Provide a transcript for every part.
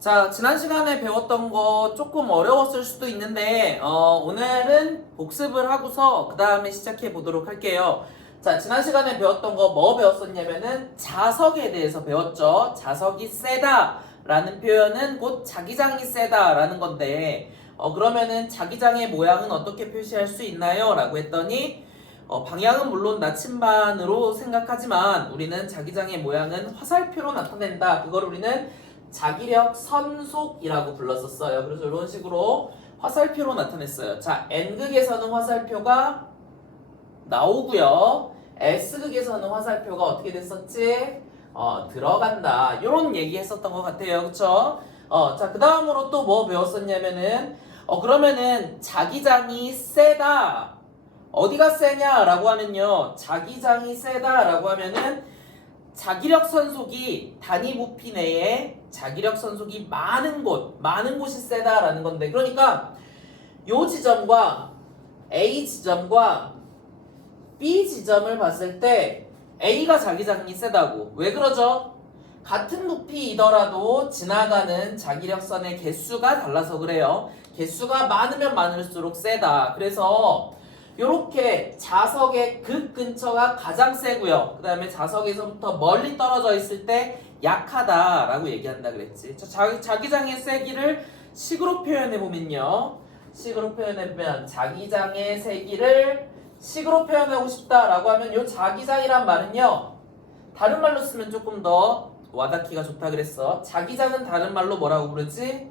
자, 지난 시간에 배웠던 거 조금 어려웠을 수도 있는데 오늘은 복습을 하고서 그 다음에 시작해 보도록 할게요. 자, 지난 시간에 배웠던 거 뭐 배웠었냐면은 자석에 대해서 배웠죠. 자석이 세다 라는 표현은 곧 자기장이 세다 라는 건데 그러면은 자기장의 모양은 어떻게 표시할 수 있나요? 라고 했더니 방향은 물론 나침반으로 생각하지만 우리는 자기장의 모양은 화살표로 나타낸다. 그걸 우리는 자기력 선속이라고 불렀었어요. 그래서 이런 식으로 화살표로 나타냈어요. 자, N극에서는 화살표가 나오고요. S극에서는 화살표가 어떻게 됐었지? 들어간다. 이런 얘기 했었던 것 같아요. 그쵸? 자, 그 다음으로 또 뭐 배웠었냐면은 그러면은 자기장이 세다. 어디가 세냐라고 하면요. 자기장이 세다라고 하면은 자기력 선속이 단위 부피 내에 자기력 선속이 많은 곳이 세다라는 건데, 그러니까 요 지점과 A 지점과 B 지점을 봤을 때 A가 자기장이 세다고. 왜 그러죠? 같은 부피이더라도 지나가는 자기력선의 개수가 달라서 그래요. 개수가 많으면 많을수록 세다. 그래서 요렇게 자석의 극 근처가 가장 세고요. 그 다음에 자석에서부터 멀리 떨어져 있을 때 약하다라고 얘기한다 그랬지. 자기장의 세기를 식으로 표현해보면요. 식으로 표현해보면 자기장의 세기를 식으로 표현하고 싶다라고 하면 요 자기장이란 말은요. 다른 말로 쓰면 조금 더 와닿기가 좋다 그랬어. 자기장은 다른 말로 뭐라고 부르지?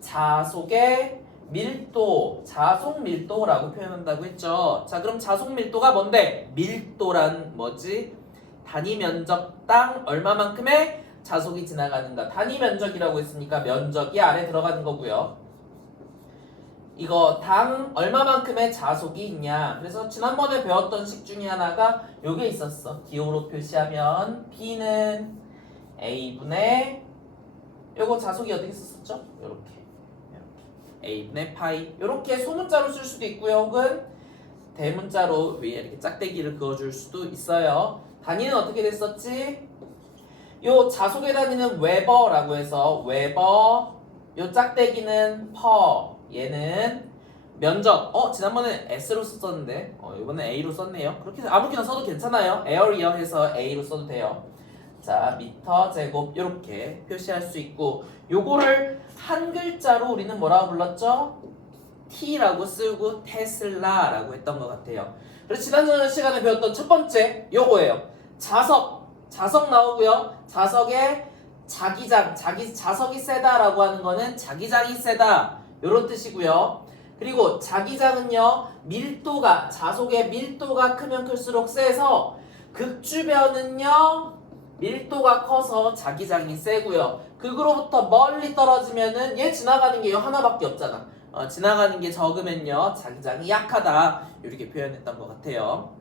자속의 밀도, 자속 밀도라고 표현한다고 했죠. 자, 그럼 자속 밀도가 뭔데? 밀도란 뭐지? 단위 면적당 얼마만큼의 자속이 지나가는가. 단위 면적이라고 했으니까 면적이 아래 들어가는 거고요. 이거 당 얼마만큼의 자속이 있냐. 그래서 지난번에 배웠던 식 중에 하나가 요게 있었어. 기호로 표시하면 B는 A분의 요거 자속이 어떻게 썼었죠? 요렇게 A분의 파이. 요렇게 소문자로 쓸 수도 있고요. 혹은 대문자로 위에 이렇게 짝대기를 그어줄 수도 있어요. 단위는 어떻게 됐었지? 요 자속의 단위는 웨버라고 해서 웨버, 요 짝대기는 퍼, 얘는 면적. 지난번에 S로 썼었는데 이번엔 A로 썼네요. 그렇게 아무렇게나 써도 괜찮아요. 에어리어 해서 A로 써도 돼요. 자, 미터 제곱 이렇게 표시할 수 있고, 요거를 한 글자로 우리는 뭐라고 불렀죠? T라고 쓰고 테슬라라고 했던 것 같아요. 그래서 지난 시간에 배웠던 첫 번째 요거예요. 자석 나오고요. 자석의 자기장, 자석이 세다라고 하는 거는 자기장이 세다 요런 뜻이고요. 그리고 자기장은요, 밀도가, 자석의 밀도가 크면 클수록 세서 극주변은요 밀도가 커서 자기장이 세고요. 극으로부터 멀리 떨어지면은 얘 지나가는 게 하나밖에 없잖아. 지나가는 게 적으면요 자기장이 약하다 이렇게 표현했던 것 같아요.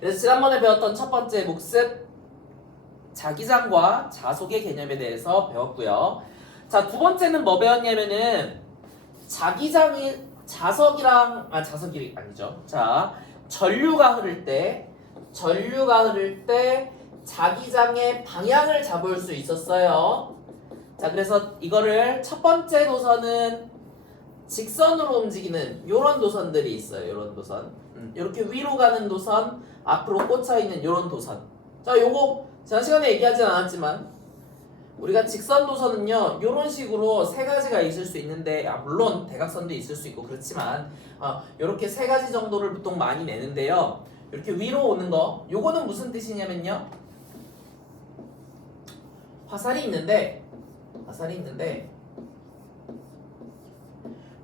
그래서 지난번에 배웠던 첫 번째 복습 자기장과 자속의 개념에 대해서 배웠고요. 자, 두 번째는 뭐 배웠냐면은 자석이 아니죠. 자, 전류가 흐를 때 자기장의 방향을 잡을 수 있었어요. 자, 그래서 이거를 첫 번째 노선은 직선으로 움직이는 요런 도선들이 있어요. 요런 도선. 이렇게 위로 가는 도선, 앞으로 꽂혀 있는 요런 도선. 자, 요거 지난 시간에 얘기하진 않았지만 우리가 직선 도선은요 요런 식으로 세 가지가 있을 수 있는데, 물론 대각선도 있을 수 있고 그렇지만 요렇게 세 가지 정도를 보통 많이 내는데요. 이렇게 위로 오는 거, 요거는 무슨 뜻이냐면요, 화살이 있는데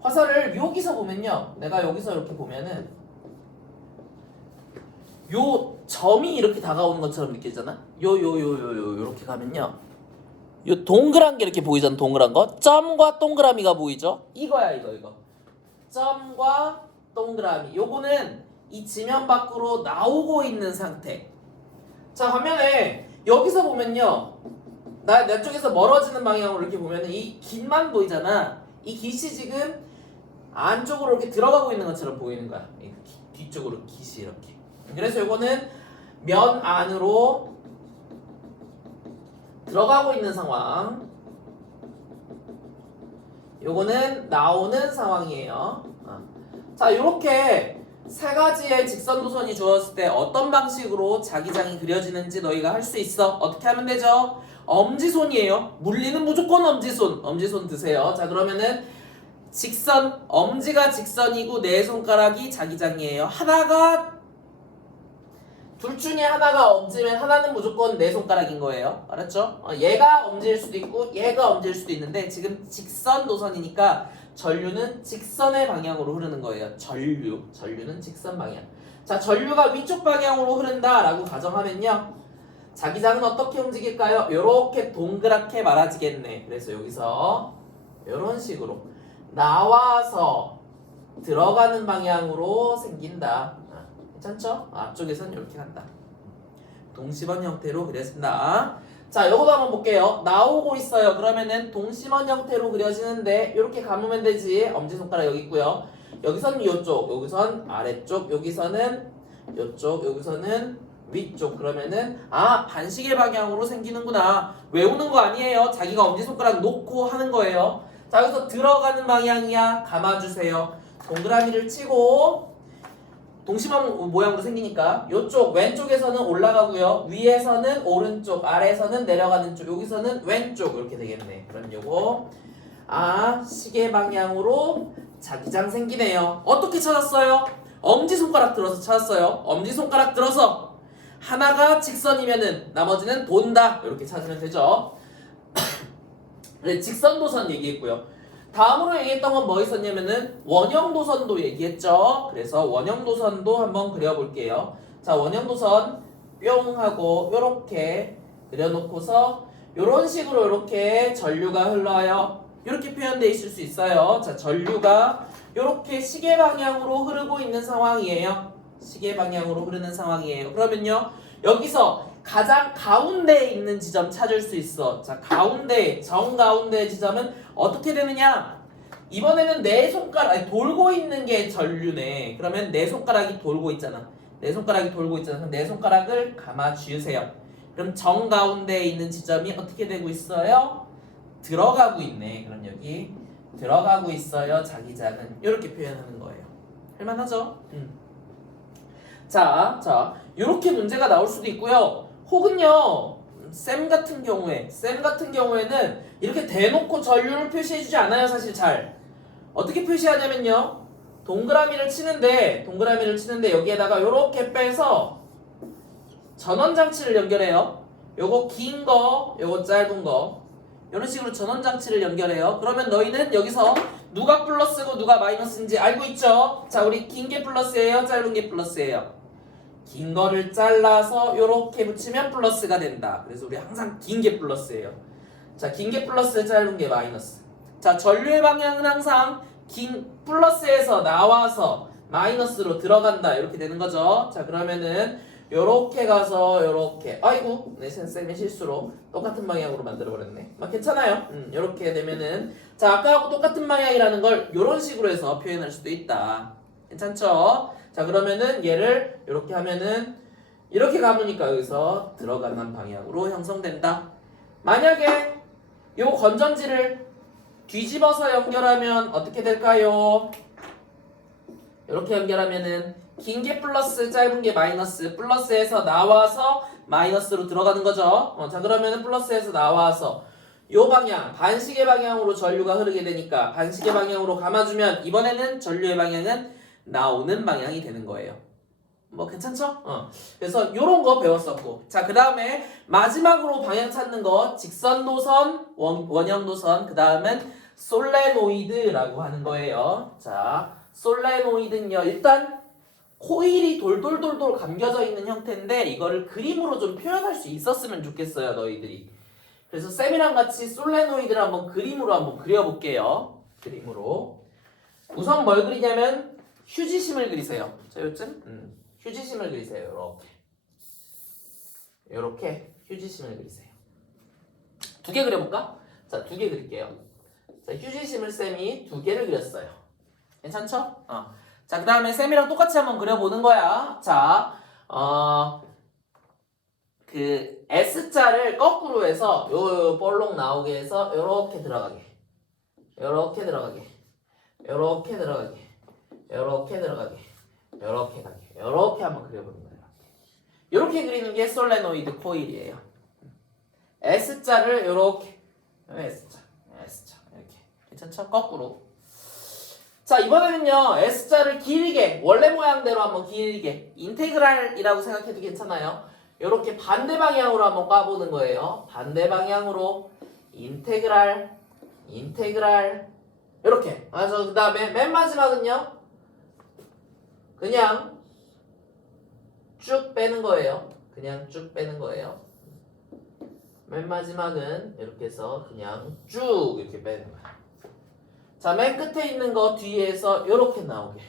화살을 여기서 보면요, 내가 여기서 이렇게 보면은 요 점이 이렇게 다가오는 것처럼 느껴지잖아. 요렇게 가면요, 요 동그란 게 이렇게 보이잖아. 동그란 거, 점과 동그라미가 보이죠? 이거 점과 동그라미. 요거는 이 지면 밖으로 나오고 있는 상태. 자, 반면에 여기서 보면요, 내 쪽에서 멀어지는 방향으로 이렇게 보면은 이 긴만 보이잖아. 이 깃이 지금 안쪽으로 이렇게 들어가고 있는 것처럼 보이는 거야. 뒤쪽으로 깃이 이렇게. 그래서 요거는 면 안으로 들어가고 있는 상황. 요거는 나오는 상황이에요. 자, 요렇게 세 가지의 직선도선이 주어졌을 때 어떤 방식으로 자기장이 그려지는지 너희가 할 수 있어. 어떻게 하면 되죠? 엄지손이에요. 물리는 무조건 엄지손. 엄지손 드세요. 자, 그러면은 직선, 엄지가 직선이고 네 손가락이 자기장이에요. 하나가 둘 중에 하나가 엄지면 하나는 무조건 네 손가락인 거예요. 알았죠? 얘가 엄지일 수도 있고 얘가 엄지일 수도 있는데 지금 직선 노선이니까 전류는 직선의 방향으로 흐르는 거예요. 전류는 직선 방향. 자, 전류가 위쪽 방향으로 흐른다라고 가정하면요. 자기장은 어떻게 움직일까요? 요렇게 동그랗게 말아지겠네. 그래서 여기서 요런 식으로 나와서 들어가는 방향으로 생긴다. 괜찮죠? 앞쪽에서는 이렇게 간다. 동심원 형태로 그려진다. 자, 요거도 한번 볼게요. 나오고 있어요. 그러면은 동심원 형태로 그려지는데 이렇게 감으면 되지. 엄지손가락 여기 있고요. 여기서는 요쪽, 여기선 아래쪽, 여기서는 요쪽, 여기서는 위쪽. 그러면은 반시계 방향으로 생기는구나. 외우는 거 아니에요. 자기가 엄지손가락 놓고 하는 거예요. 자, 여기서 들어가는 방향이야. 감아주세요. 동그라미를 치고 동심원 모양으로 생기니까 이쪽 왼쪽에서는 올라가고요. 위에서는 오른쪽, 아래에서는 내려가는 쪽, 여기서는 왼쪽 이렇게 되겠네. 그럼 요거 시계 방향으로 자기장 생기네요. 어떻게 찾았어요? 엄지손가락 들어서 찾았어요. 엄지손가락 들어서 하나가 직선이면은 나머지는 돈다. 이렇게 찾으면 되죠. 네, 직선도선 얘기했고요. 다음으로 얘기했던 건 뭐 있었냐면은 원형도선도 얘기했죠. 그래서 원형도선도 한번 그려볼게요. 자, 원형도선 뿅 하고 요렇게 그려놓고서 요런 식으로 요렇게 전류가 흘러요. 이렇게 표현되어 있을 수 있어요. 자, 전류가 요렇게 시계 방향으로 흐르고 있는 상황이에요. 시계 방향으로 흐르는 상황이에요. 그러면요, 여기서 가장 가운데에 있는 지점 찾을 수 있어. 자, 가운데, 정가운데 지점은 어떻게 되느냐? 이번에는 내 손가락, 돌고 있는 게 전류네. 그러면 내 손가락이 돌고 있잖아. 내 손가락이 돌고 있잖아. 그럼 내 손가락을 감아 주세요. 그럼 정가운데에 있는 지점이 어떻게 되고 있어요? 들어가고 있네. 그럼 여기 들어가고 있어요. 자기장은 이렇게 표현하는 거예요. 할만하죠? 자, 이렇게 문제가 나올 수도 있고요. 혹은요, 쌤 같은 경우에는 이렇게 대놓고 전류를 표시해주지 않아요. 사실 잘 어떻게 표시하냐면요, 동그라미를 치는데 여기에다가 이렇게 빼서 전원장치를 연결해요. 요거 긴 거, 요거 짧은 거, 이런 식으로 전원장치를 연결해요. 그러면 너희는 여기서 누가 플러스고 누가 마이너스인지 알고 있죠? 자, 우리 긴 게 플러스예요, 짧은 게 플러스예요? 긴 거를 잘라서 요렇게 붙이면 플러스가 된다. 그래서 우리 항상 긴 게 플러스예요. 자, 긴 게 플러스, 짧은 게 마이너스. 자, 전류의 방향은 항상 긴 플러스에서 나와서 마이너스로 들어간다. 이렇게 되는 거죠. 자, 그러면은 요렇게 가서 요렇게, 아이고, 내 쌤의 실수로 똑같은 방향으로 만들어버렸네. 괜찮아요. 요렇게 되면은, 자, 아까하고 똑같은 방향이라는 걸 요런 식으로 해서 표현할 수도 있다. 괜찮죠? 자, 그러면은 얘를 이렇게 하면은 이렇게 감으니까 여기서 들어가는 방향으로 형성된다. 만약에 요 건전지를 뒤집어서 연결하면 어떻게 될까요? 이렇게 연결하면은 긴 게 플러스, 짧은 게 마이너스, 플러스에서 나와서 마이너스로 들어가는 거죠. 자, 그러면은 플러스에서 나와서 요 방향, 반시계 방향으로 전류가 흐르게 되니까 반시계 방향으로 감아주면 이번에는 전류의 방향은 나오는 방향이 되는 거예요. 괜찮죠? 그래서 요런 거 배웠었고, 자, 그 다음에 마지막으로 방향 찾는 거 직선도선, 원형도선, 그 다음은 솔레노이드라고 하는 거예요. 자, 솔레노이드는요, 일단 코일이 돌돌돌돌 감겨져 있는 형태인데 이거를 그림으로 좀 표현할 수 있었으면 좋겠어요, 너희들이. 그래서 쌤이랑 같이 솔레노이드를 한번 그림으로 한번 그려볼게요. 그림으로. 우선 뭘 그리냐면 휴지심을 그리세요. 자, 요쯤 휴지심을 그리세요. 요렇게 휴지심을 그리세요. 두 개 그려볼까? 자, 두 개 그릴게요. 자, 휴지심을 쌤이 두 개를 그렸어요. 괜찮죠? 자, 그 다음에 쌤이랑 똑같이 한번 그려보는 거야. 자, 그 S자를 거꾸로 해서 요 볼록 나오게 해서 요렇게 들어가게. 요렇게 들어가게, 요렇게 들어가게, 요렇게 들어가게, 요렇게 가게, 요렇게 한번 그려보는 거예요. 요렇게 그리는 게 솔레노이드 코일이에요. S자를 요렇게, S자 이렇게. 괜찮죠? 거꾸로. 자, 이번에는요 S자를 길게, 원래 모양대로 한번 길게, 인테그랄이라고 생각해도 괜찮아요. 요렇게 반대 방향으로 한번 까보는 거예요. 반대 방향으로 인테그랄 요렇게. 그래서 그 다음에 맨 마지막은요 그냥 쭉 빼는 거예요. 그냥 쭉 빼는 거예요. 맨 마지막은 이렇게 해서 그냥 쭉 이렇게 빼는 거야. 자, 맨 끝에 있는 거 뒤에서 이렇게 나오게.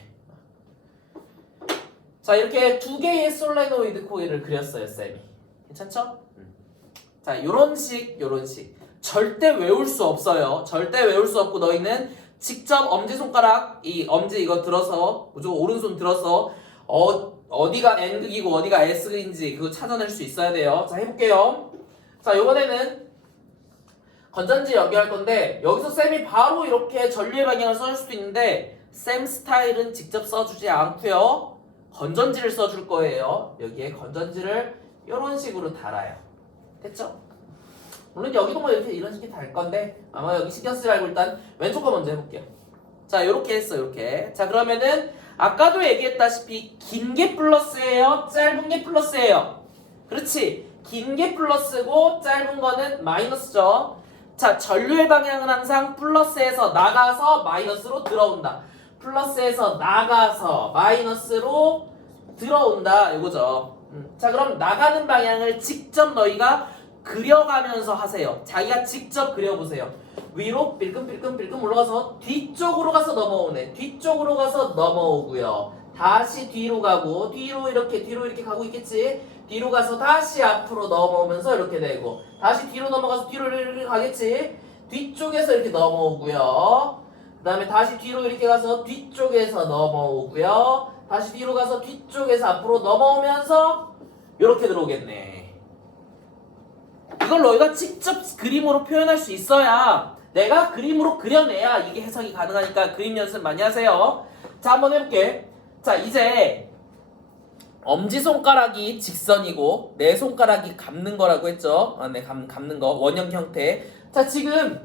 자, 이렇게 두 개의 솔레노이드 코일을 그렸어요, 쌤이. 괜찮죠? 자, 요런 식. 절대 외울 수 없어요. 절대 외울 수 없고 너희는 직접 엄지손가락, 이 엄지 이거 들어서, 무조건 오른손 들어서 어디가 N극이고 어디가 S극인지 그거 찾아낼 수 있어야 돼요. 자, 해볼게요. 자, 요번에는 건전지 연결할 건데 여기서 쌤이 바로 이렇게 전류의 방향을 써줄 수도 있는데 쌤 스타일은 직접 써주지 않고요. 건전지를 써줄 거예요. 여기에 건전지를 이런 식으로 달아요. 됐죠? 물론 여기도 뭐 이렇게 이런 식이 달 건데 아마 여기 신경 쓰지 말고 일단 왼쪽 거 먼저 해볼게요. 자, 이렇게 했어, 이렇게. 자, 그러면은 아까도 얘기했다시피 긴 게 플러스예요, 짧은 게 플러스예요. 그렇지? 긴 게 플러스고 짧은 거는 마이너스죠. 자, 전류의 방향은 항상 플러스에서 나가서 마이너스로 들어온다. 플러스에서 나가서 마이너스로 들어온다. 이거죠. 자, 그럼 나가는 방향을 직접 너희가 그려가면서 하세요. 자기가 직접 그려보세요. 위로 빌끔빌끔 올라가서 뒤쪽으로 가서 넘어오네. 뒤쪽으로 가서 넘어오고요. 다시 뒤로 가고 뒤로 이렇게 가고 있겠지. 뒤로 가서 다시 앞으로 넘어오면서 이렇게 되고 다시 뒤로 넘어가서 뒤로 이렇게 가겠지. 뒤쪽에서 이렇게 넘어오고요. 그 다음에 다시 뒤로 이렇게 가서 뒤쪽에서 넘어오고요. 다시 뒤로 가서 뒤쪽에서 앞으로 넘어오면서 이렇게 들어오겠네. 이걸 너희가 직접 그림으로 표현할 수 있어야 내가 그림으로 그려내야 이게 해석이 가능하니까 그림 연습 많이 하세요. 자, 한번 해볼게. 자, 이제 엄지손가락이 직선이고 내 손가락이 감는 거라고 했죠. 네, 감는 거 원형 형태. 자, 지금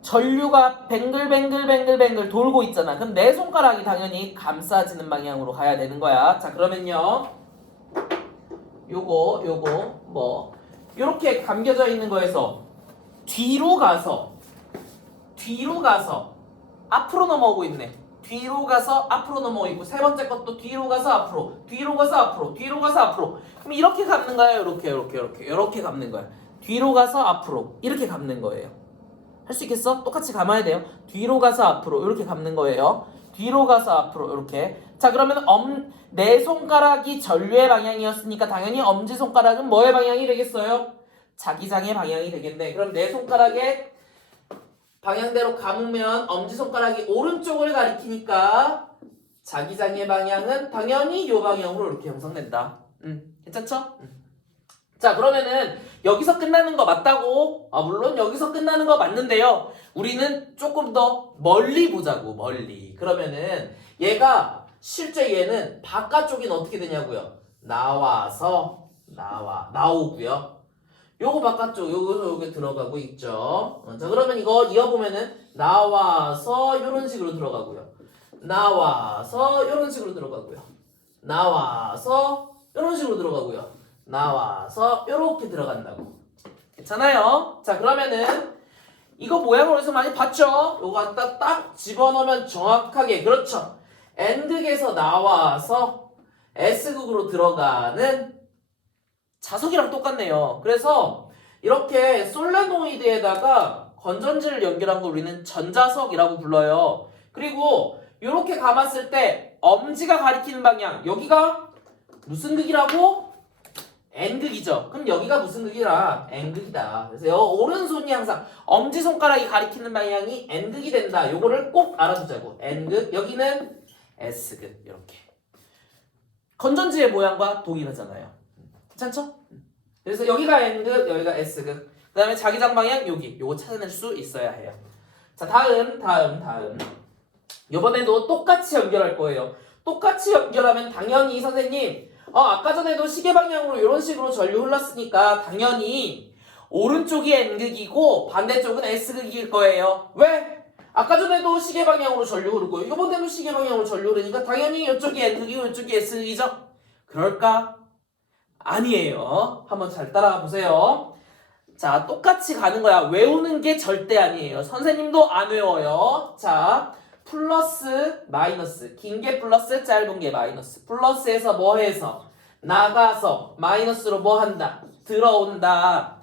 전류가 뱅글뱅글 돌고 있잖아. 그럼 내 손가락이 당연히 감싸지는 방향으로 가야 되는 거야. 자, 그러면요 요거 뭐 요렇게 감겨져 있는 거에서 뒤로 가서 앞으로 넘어오고 있네. 뒤로 가서 앞으로 넘어오고 있고 세 번째 것도 뒤로 가서 앞으로 그럼 이렇게 감는 거예요. 이렇게 감는 거야. 뒤로 가서 앞으로 이렇게 감는 거예요. 할 수 있겠어? 똑같이 감아야 돼요. 뒤로 가서 앞으로 이렇게 감는 거예요. 뒤로 가서 앞으로 이렇게. 자, 그러면 내 손가락이 전류의 방향이었으니까 당연히 엄지손가락은 뭐의 방향이 되겠어요? 자기장의 방향이 되겠네. 그럼 내 손가락의 방향대로 감으면 엄지손가락이 오른쪽을 가리키니까 자기장의 방향은 당연히 이 방향으로 이렇게 형성된다. 괜찮죠? 자, 그러면은 여기서 끝나는 거 맞다고? 물론 여기서 끝나는 거 맞는데요. 우리는 조금 더 멀리 보자고, 멀리. 그러면은 얘가 실제 얘는 바깥쪽이 어떻게 되냐고요? 나오고요. 요거 바깥쪽, 요게 들어가고 있죠. 자, 그러면 이거 이어보면은 나와서 요런 식으로 들어가고요. 나와서 요런 식으로 들어가고요. 나와서 요런 식으로 들어가고요. 나와서 요렇게 들어간다고. 괜찮아요? 자, 그러면은 이거 모양으로 해서 많이 봤죠? 요거 갖다 딱 집어넣으면 정확하게, 그렇죠. N극에서 나와서 S극으로 들어가는 자석이랑 똑같네요. 그래서 이렇게 솔레노이드에다가 건전지를 연결한 거 우리는 전자석이라고 불러요. 그리고 이렇게 감았을 때 엄지가 가리키는 방향, 여기가 무슨 극이라고? N극이죠. 그럼 여기가 무슨 극이라? N극이다. 그래서 오른손이 항상 엄지손가락이 가리키는 방향이 N극이 된다. 요거를 꼭 알아두자고. N극, 여기는 S극. 이렇게 건전지의 모양과 동일하잖아요. 괜찮죠? 그래서 여기가 N극, 여기가 S극. 그 다음에 자기장 방향 요거 찾아낼 수 있어야 해요. 자, 다음. 이번에도 똑같이 연결할 거예요. 똑같이 연결하면 당연히 선생님, 아까 전에도 시계 방향으로 이런 식으로 전류 흘렀으니까 당연히 오른쪽이 N극이고 반대쪽은 S극일 거예요. 왜? 아까 전에도 시계 방향으로 전류 흐르고 이번에도 시계 방향으로 전류 흐르니까 당연히 이쪽이 N극이고 이쪽이 S극이죠? 그럴까? 아니에요. 한번 잘 따라가 보세요. 자, 똑같이 가는 거야. 외우는 게 절대 아니에요. 선생님도 안 외워요. 자, 플러스, 마이너스. 긴 게 플러스, 짧은 게 마이너스. 플러스에서 뭐 해서? 나가서 마이너스로 뭐 한다? 들어온다.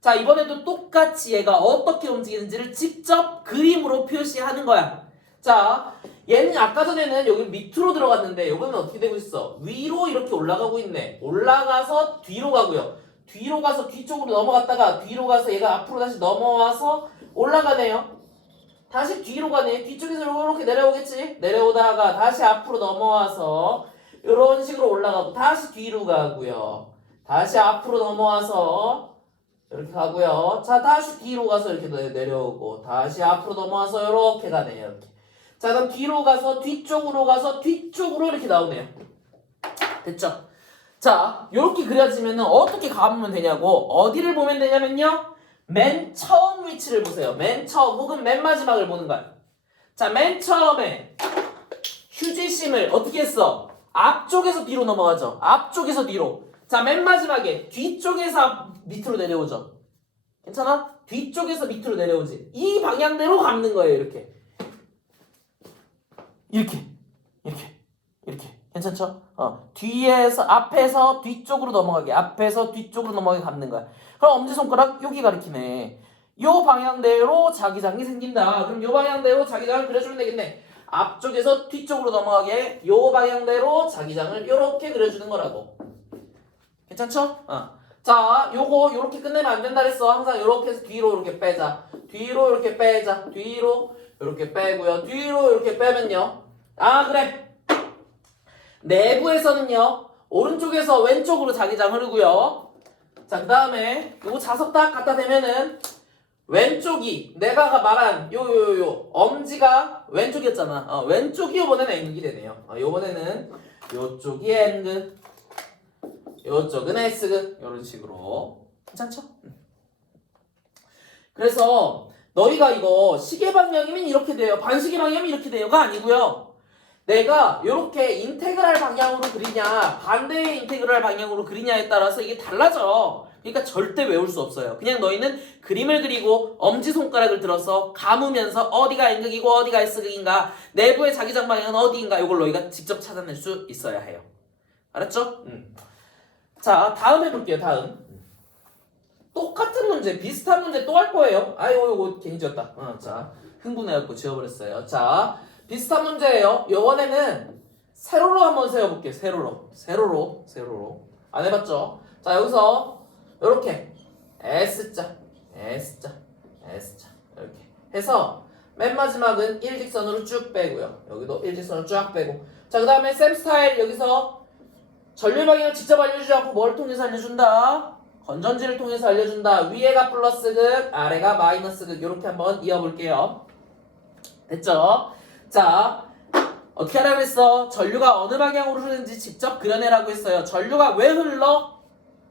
자, 이번에도 똑같이 얘가 어떻게 움직이는지를 직접 그림으로 표시하는 거야. 자, 얘는 아까 전에는 여기 밑으로 들어갔는데 이번엔 어떻게 되고 있어? 위로 이렇게 올라가고 있네. 올라가서 뒤로 가고요. 뒤로 가서 뒤쪽으로 넘어갔다가 뒤로 가서 얘가 앞으로 다시 넘어와서 올라가네요. 다시 뒤로 가네. 뒤쪽에서 이렇게 내려오겠지? 내려오다가 다시 앞으로 넘어와서 이런 식으로 올라가고 다시 뒤로 가고요. 다시 앞으로 넘어와서 이렇게 가고요. 자, 다시 뒤로 가서 이렇게 내려오고 다시 앞으로 넘어와서 이렇게 가네요. 이렇게. 자, 그럼 뒤로 가서 뒤쪽으로 이렇게 나오네요. 됐죠? 자, 이렇게 그려지면 어떻게 가보면 되냐고. 어디를 보면 되냐면요. 맨 처음 위치를 보세요. 맨 처음 혹은 맨 마지막을 보는 거야. 자, 맨 처음에 휴지심을 어떻게 했어? 앞쪽에서 뒤로 넘어가죠. 앞쪽에서 뒤로. 자, 맨 마지막에 뒤쪽에서 밑으로 내려오죠. 괜찮아? 뒤쪽에서 밑으로 내려오지. 이 방향대로 감는 거예요. 이렇게. 괜찮죠? 앞에서 뒤쪽으로 넘어가게. 앞에서 뒤쪽으로 넘어가게 감는 거야. 그럼 엄지손가락 여기 가리키네. 요 방향대로 자기장이 생긴다. 그럼 요 방향대로 자기장을 그려주면 되겠네. 앞쪽에서 뒤쪽으로 넘어가게 요 방향대로 자기장을 요렇게 그려주는 거라고. 괜찮죠? 자, 요거 요렇게 끝내면 안 된다 그랬어. 항상 요렇게 해서 뒤로 이렇게 빼자. 뒤로 이렇게 빼자. 뒤로 이렇게 빼고요. 뒤로 이렇게 빼면요. 그래. 내부에서는요. 오른쪽에서 왼쪽으로 자기장 흐르고요. 자, 그 다음에 요거 자석 딱 갖다 대면은 왼쪽이 내가 말한 요 엄지가 왼쪽이었잖아. 왼쪽이 요번에는 N극이 되네요. 요번에는 요쪽이 N극, 요쪽은 S극. 요런 식으로. 괜찮죠? 그래서 너희가 이거 시계 방향이면 이렇게 돼요. 반시계 방향이면 이렇게 돼요가 아니고요. 내가 이렇게 인테그랄 방향으로 그리냐 반대의 인테그랄 방향으로 그리냐에 따라서 이게 달라져. 그러니까 절대 외울 수 없어요. 그냥 너희는 그림을 그리고 엄지손가락을 들어서 감으면서 어디가 N극이고 어디가 S극인가, 내부의 자기장 방향은 어디인가, 이걸 너희가 직접 찾아낼 수 있어야 해요. 알았죠? 자, 다음 해볼게요. 다음. 똑같은 문제, 비슷한 문제 또 할 거예요. 이거 괜히 지었다. 자, 흥분해갖고 지워버렸어요. 자, 비슷한 문제예요. 요번에는 세로로 한번 세워볼게요. 세로로. 안 해봤죠? 자, 여기서 요렇게 S자 이렇게 해서 맨 마지막은 일직선으로 쭉 빼고요. 여기도 일직선으로 쫙 빼고. 자, 그 다음에 쌤 스타일 여기서 전류 방향을 직접 알려주지 않고 뭘 통해서 알려준다? 건전지를 통해서 알려준다. 위에가 플러스극, 아래가 마이너스극. 이렇게 한번 이어볼게요. 됐죠? 자, 어떻게 하라고 했어? 전류가 어느 방향으로 흐르는지 직접 그려내라고 했어요. 전류가 왜 흘러?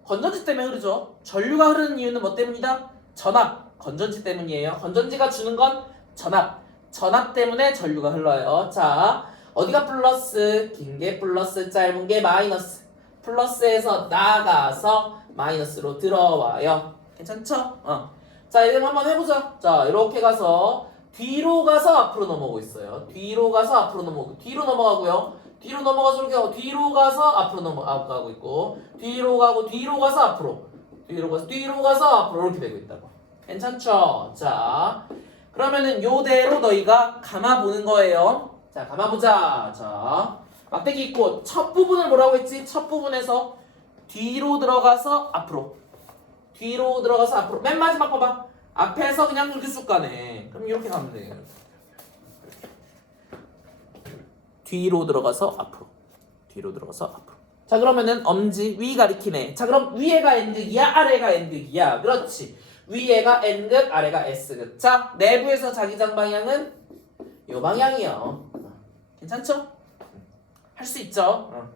건전지 때문에 흐르죠. 전류가 흐르는 이유는 뭐 때문이다? 전압, 건전지 때문이에요. 건전지가 주는 건 전압 때문에 전류가 흘러요. 자, 어디가 플러스? 긴 게 플러스, 짧은 게 마이너스. 플러스에서 나가서 마이너스로 들어와요. 괜찮죠? 자, 이제 한번 해보자. 자, 이렇게 가서 뒤로 가서 앞으로 넘어오고 있어요. 뒤로 가서 앞으로 넘어오고, 뒤로 넘어가고요. 뒤로 넘어가서 이렇게 하고, 뒤로 가서 앞으로 넘어가고 있고, 뒤로 가고, 뒤로 가서 앞으로, 뒤로 가서 앞으로 이렇게 되고 있다고. 괜찮죠? 자, 그러면은 요대로 너희가 감아보는 거예요. 자, 감아보자. 자, 막대기 있고, 첫 부분을 뭐라고 했지? 첫 부분에서 뒤로 들어가서 앞으로, 뒤로 들어가서 앞으로. 맨 마지막 봐봐. 앞에서 그냥 이렇게 쑥 가네. 그럼 이렇게 가면 돼. 뒤로 들어가서 앞으로. 자, 그러면은 엄지 위 가리키네. 자, 그럼 위에가 N극이야? 아래가 N극이야? 그렇지. 위에가 N극, 아래가 S극. 자, 내부에서 자기장 방향은 요 방향이요. 괜찮죠? 할 수 있죠?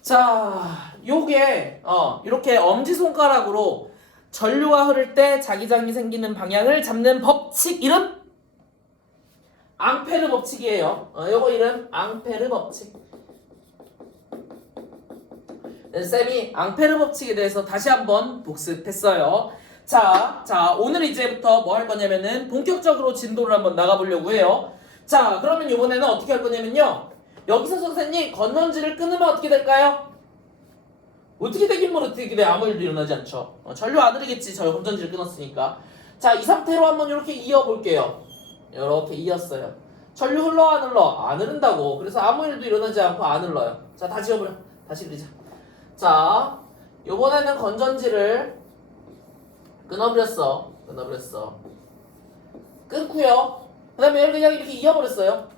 자, 요게 이렇게 엄지손가락으로 전류가 흐를 때 자기장이 생기는 방향을 잡는 법칙 이름? 앙페르 법칙이에요. 요거 이름 앙페르 법칙. 쌤이 앙페르 법칙에 대해서 다시 한번 복습했어요. 자, 오늘 이제부터 뭐 할 거냐면은 본격적으로 진도를 한번 나가보려고 해요. 자, 그러면 이번에는 어떻게 할 거냐면요. 여기서 선생님 건전지를 끊으면 어떻게 될까요? 어떻게 되긴 뭘 어떻게 돼. 아무 일도 일어나지 않죠. 전류 안 흐르겠지. 저 건전지를 끊었으니까. 자, 이 상태로 한번 이렇게 이어볼게요. 이렇게 이었어요. 전류 흘러 안 흘러? 안 흐른다고. 그래서 아무 일도 일어나지 않고 안 흘러요. 자, 다시 해보려. 다시 그리자. 자, 요번에는 건전지를 끊어버렸어. 끊고요. 그 다음에 그냥 이렇게 이어버렸어요.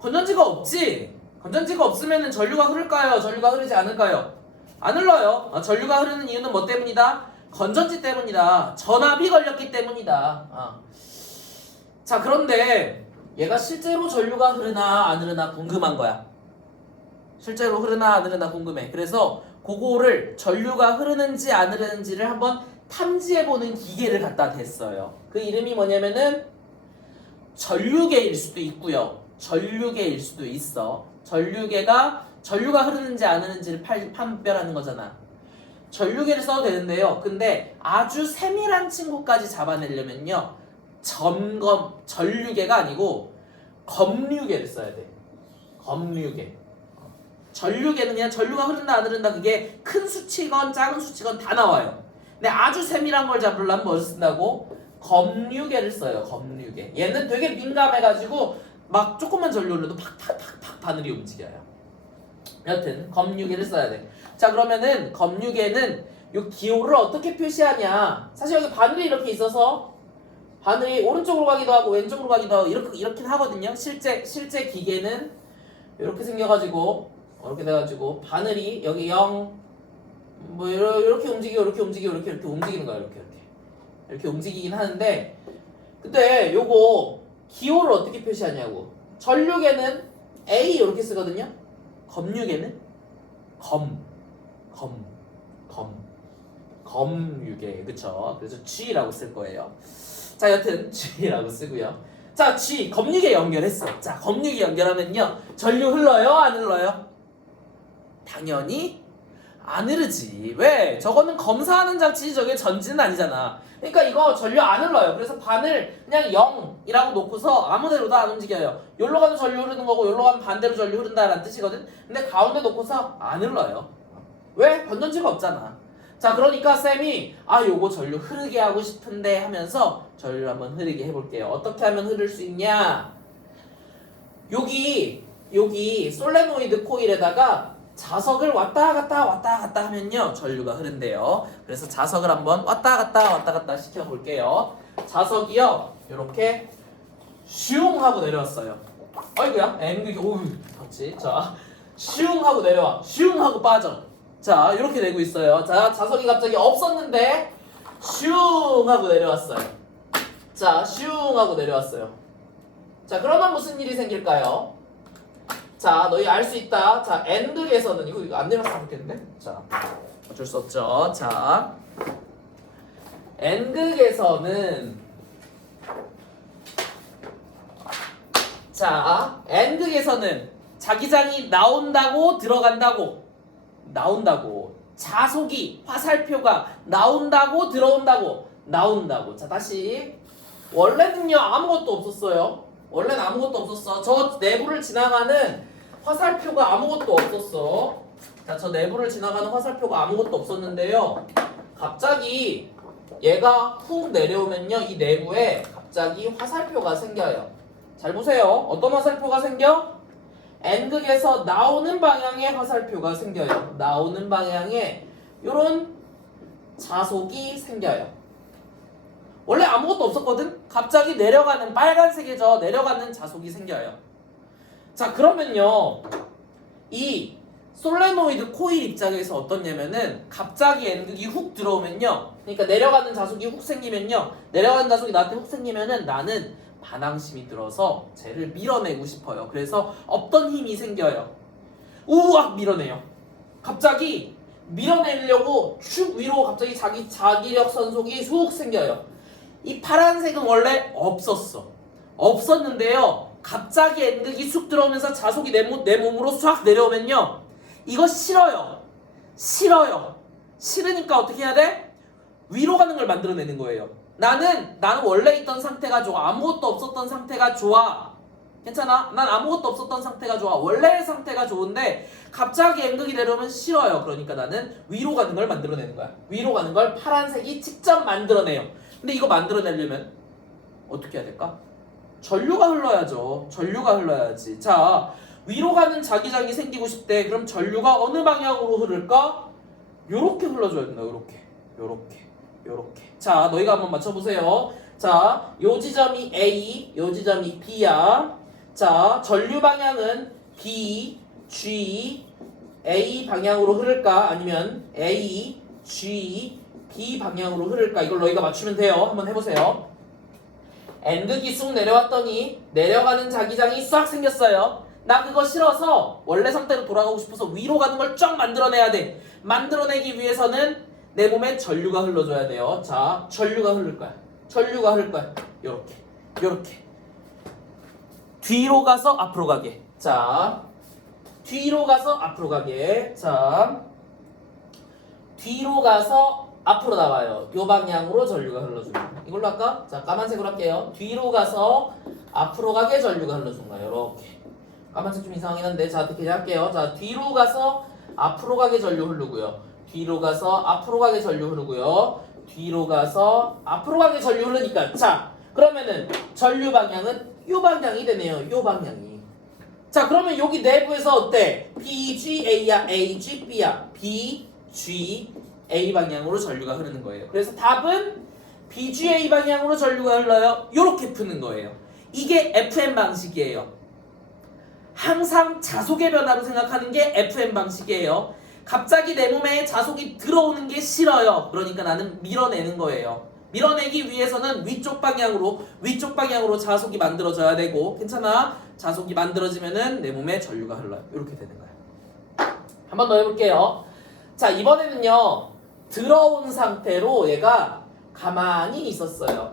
건전지가 없지? 건전지가 없으면 전류가 흐를까요? 전류가 흐르지 않을까요? 안 흘러요. 전류가 흐르는 이유는 뭐 때문이다? 건전지 때문이다. 전압이 걸렸기 때문이다. 자, 그런데 얘가 실제로 전류가 흐르나 안 흐르나 궁금한 거야. 실제로 흐르나 안 흐르나 궁금해. 그래서 그거를 전류가 흐르는지 안 흐르는지를 한번 탐지해보는 기계를 갖다 댔어요. 그 이름이 뭐냐면은 전류계일 수도 있고요. 전류계일 수도 있어. 전류계가 전류가 흐르는지 안 흐르는지를 판별하는 거잖아. 전류계를 써도 되는데요. 근데 아주 세밀한 친구까지 잡아내려면요. 전류계가 아니고 검류계를 써야 돼. 검류계. 전류계는 그냥 전류가 흐른다 안 흐른다 그게 큰 수치건 작은 수치건 다 나와요. 근데 아주 세밀한 걸 잡으려면 뭘 쓴다고? 검류계를 써요. 검류계. 얘는 되게 민감해가지고 막 조금만 전류 흘러도 팍팍팍팍 바늘이 움직여요. 여튼 검류계를 써야 돼. 자, 그러면은 검류계는 요 기호를 어떻게 표시하냐? 사실 여기 바늘이 이렇게 있어서 바늘이 오른쪽으로 가기도 하고 왼쪽으로 가기도 하고 이렇게 하거든요. 실제 기계는 이렇게 생겨가지고 이렇게 돼가지고 바늘이 여기 0 뭐 이렇게 움직이고 이렇게 움직이는 거야. 이렇게 움직이긴 하는데 근데 요거 기호를 어떻게 표시하냐고. 전류계는 A 이렇게 쓰거든요. 검유계는 검유계. 그쵸? 그래서 G라고 쓸 거예요. 자, 여튼 G라고 쓰고요. 자, G 검유계 연결했어. 자, 검유계 연결하면요. 전류 흘러요? 안 흘러요? 당연히 안 흐르지. 왜? 저거는 검사하는 장치지 저게 전지는 아니잖아. 그러니까 이거 전류 안 흘러요. 그래서 반을 그냥 0이라고 놓고서 아무데로도 안 움직여요. 여기로 가면 전류 흐르는 거고 여기로 가면 반대로 전류 흐른다라는 뜻이거든. 근데 가운데 놓고서 안 흘러요. 왜? 건전지가 없잖아. 자, 그러니까 쌤이 요거 전류 흐르게 하고 싶은데 하면서 전류를 한번 흐르게 해볼게요. 어떻게 하면 흐를 수 있냐? 여기 솔레노이드 코일에다가 자석을 왔다 갔다 하면요 전류가 흐른대요. 그래서 자석을 한번 왔다 갔다 시켜볼게요. 자석이요 이렇게 슝 하고 내려왔어요. 아이고야 N극이 오우 덥지. 자 슝 하고 내려와. 슝 하고 빠져. 자 이렇게 되고 있어요. 자 자석이 갑자기 없었는데 슝 하고 내려왔어요. 자 슝 하고 내려왔어요. 자 그러면 무슨 일이 생길까요? 자, 너희 알 수 있다. 자, N극에서는 이거 안 내렸으면 좋겠는데? 자, 어쩔 수 없죠. 자, N극에서는 자기장이 나온다고 들어간다고 자속이 화살표가 나온다고 나온다고. 자, 다시 원래는요 아무것도 없었어요. 원래는 아무것도 없었어. 저 내부를 지나가는 화살표가 아무것도 없었어. 자, 저 내부를 지나가는 화살표가 아무것도 없었는데요. 갑자기 얘가 훅 내려오면요. 이 내부에 갑자기 화살표가 생겨요. 잘 보세요. 어떤 화살표가 생겨? N극에서 나오는 방향의 화살표가 생겨요. 나오는 방향에 요런 자속이 생겨요. 원래 아무것도 없었거든? 갑자기 내려가는 빨간색에서 내려가는 자속이 생겨요. 자 그러면요 이 솔레노이드 코일 입장에서 어떻냐면은 갑자기 N극이 훅 들어오면요, 그러니까 내려가는 자속이 훅 생기면요, 내려가는 자속이 나한테 훅 생기면은 나는 반항심이 들어서 쟤를 밀어내고 싶어요. 그래서 어떤 힘이 생겨요? 우악 밀어내요. 갑자기 밀어내려고 슉 위로 갑자기 자기력 선속이 훅 생겨요. 이 파란색은 원래 없었는데요, 갑자기 N극이 쑥 들어오면서 자속이 내 몸으로 싹 내려오면요, 이거 싫어요. 싫으니까 어떻게 해야 돼? 위로 가는 걸 만들어내는 거예요. 나는 원래 있던 상태가 좋아. 아무것도 없었던 상태가 좋아. 괜찮아? 난 아무것도 없었던 상태가 좋아. 원래의 상태가 좋은데 갑자기 N극이 내려오면 싫어요. 그러니까 나는 위로 가는 걸 만들어내는 거야. 위로 가는 걸 파란색이 직접 만들어내요. 근데 이거 만들어내려면 어떻게 해야 될까? 전류가 흘러야죠. 전류가 흘러야지. 자, 위로 가는 자기장이 생기고 싶대. 그럼 전류가 어느 방향으로 흐를까? 요렇게 흘러줘야 된다. 요렇게. 자, 너희가 한번 맞춰보세요. 자, 요 지점이 A, 요 지점이 B야. 자, 전류 방향은 B, G, A 방향으로 흐를까? 아니면 A, G, B 방향으로 흐를까? 이걸 너희가 맞추면 돼요. 한번 해보세요. N극이 쑥 내려왔더니 내려가는 자기장이 싹 생겼어요. 나 그거 싫어서 원래 상태로 돌아가고 싶어서 위로 가는 걸 쫙 만들어내야 돼. 만들어내기 위해서는 내 몸에 전류가 흘러줘야 돼요. 자, 전류가 흐를 거야. 요렇게. 뒤로 가서 앞으로 가게. 자, 뒤로 가서 앞으로 나와요. 요 방향으로 전류가 흘러줍니다. 이걸로 할까? 자, 까만색으로 할게요. 뒤로 가서 앞으로 가게 전류가 흘러준 거예요. 요렇게. 까만색 좀 이상하긴 한데, 자, 어떻게 할게요. 자, 뒤로 가서 앞으로 가게 전류 흐르고요. 뒤로 가서 앞으로 가게 전류 흐르고요. 뒤로 가서 앞으로 가게 전류 흐르니까, 자, 그러면은 전류 방향은 요 방향이 되네요. 요 방향이. 자, 그러면 여기 내부에서 어때? BGA야, AGB야. BG A 방향으로 전류가 흐르는 거예요. 그래서 답은 BGA 방향으로 전류가 흘러요. 요렇게 푸는 거예요. 이게 FM 방식이에요. 항상 자속의 변화로 생각하는 게 FM 방식이에요. 갑자기 내 몸에 자속이 들어오는 게 싫어요. 그러니까 나는 밀어내는 거예요. 밀어내기 위해서는 위쪽 방향으로 자속이 만들어져야 되고, 괜찮아? 자속이 만들어지면은 내 몸에 전류가 흘러요. 이렇게 되는 거예요. 한번 더 해볼게요. 자, 이번에는요, 들어온 상태로 얘가 가만히 있었어요.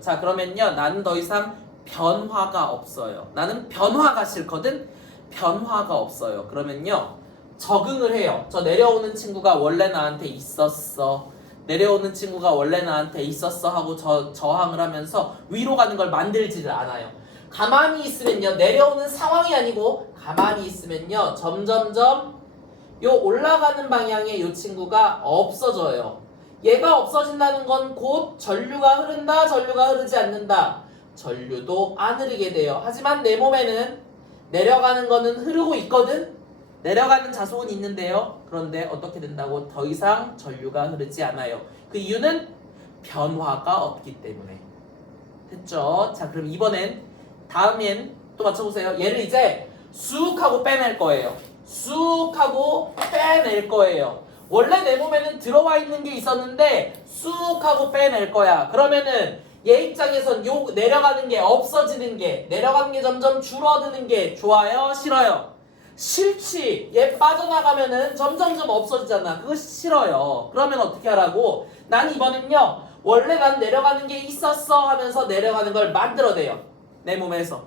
자, 그러면요, 나는 더 이상 변화가 없어요. 나는 변화가 싫거든. 변화가 없어요. 그러면요, 적응을 해요. 저 내려오는 친구가 원래 나한테 있었어 하고 저항을 하면서 위로 가는 걸 만들지를 않아요. 가만히 있으면요, 내려오는 상황이 아니고 가만히 있으면요, 점점점 요 올라가는 방향의 요 친구가 없어져요. 얘가 없어진다는 건 곧 전류가 흐른다, 전류가 흐르지 않는다. 전류도 안 흐르게 돼요. 하지만 내 몸에는 내려가는 거는 흐르고 있거든. 내려가는 자속은 있는데요. 그런데 어떻게 된다고? 더 이상 전류가 흐르지 않아요. 그 이유는 변화가 없기 때문에. 됐죠? 자, 그럼 다음엔 또 맞춰보세요. 얘를 이제 쑥 하고 빼낼 거예요. 원래 내 몸에는 들어와 있는 게 있었는데 쑥 하고 빼낼 거야. 그러면은 얘 입장에선 요 내려가는 게 없어지는 게, 내려가는 게 점점 줄어드는 게 좋아요? 싫어요? 싫지. 얘 빠져나가면은 점점점 없어지잖아. 그거 싫어요. 그러면 어떻게 하라고? 난 이번엔요, 원래 난 내려가는 게 있었어 하면서 내려가는 걸 만들어내요. 내 몸에서.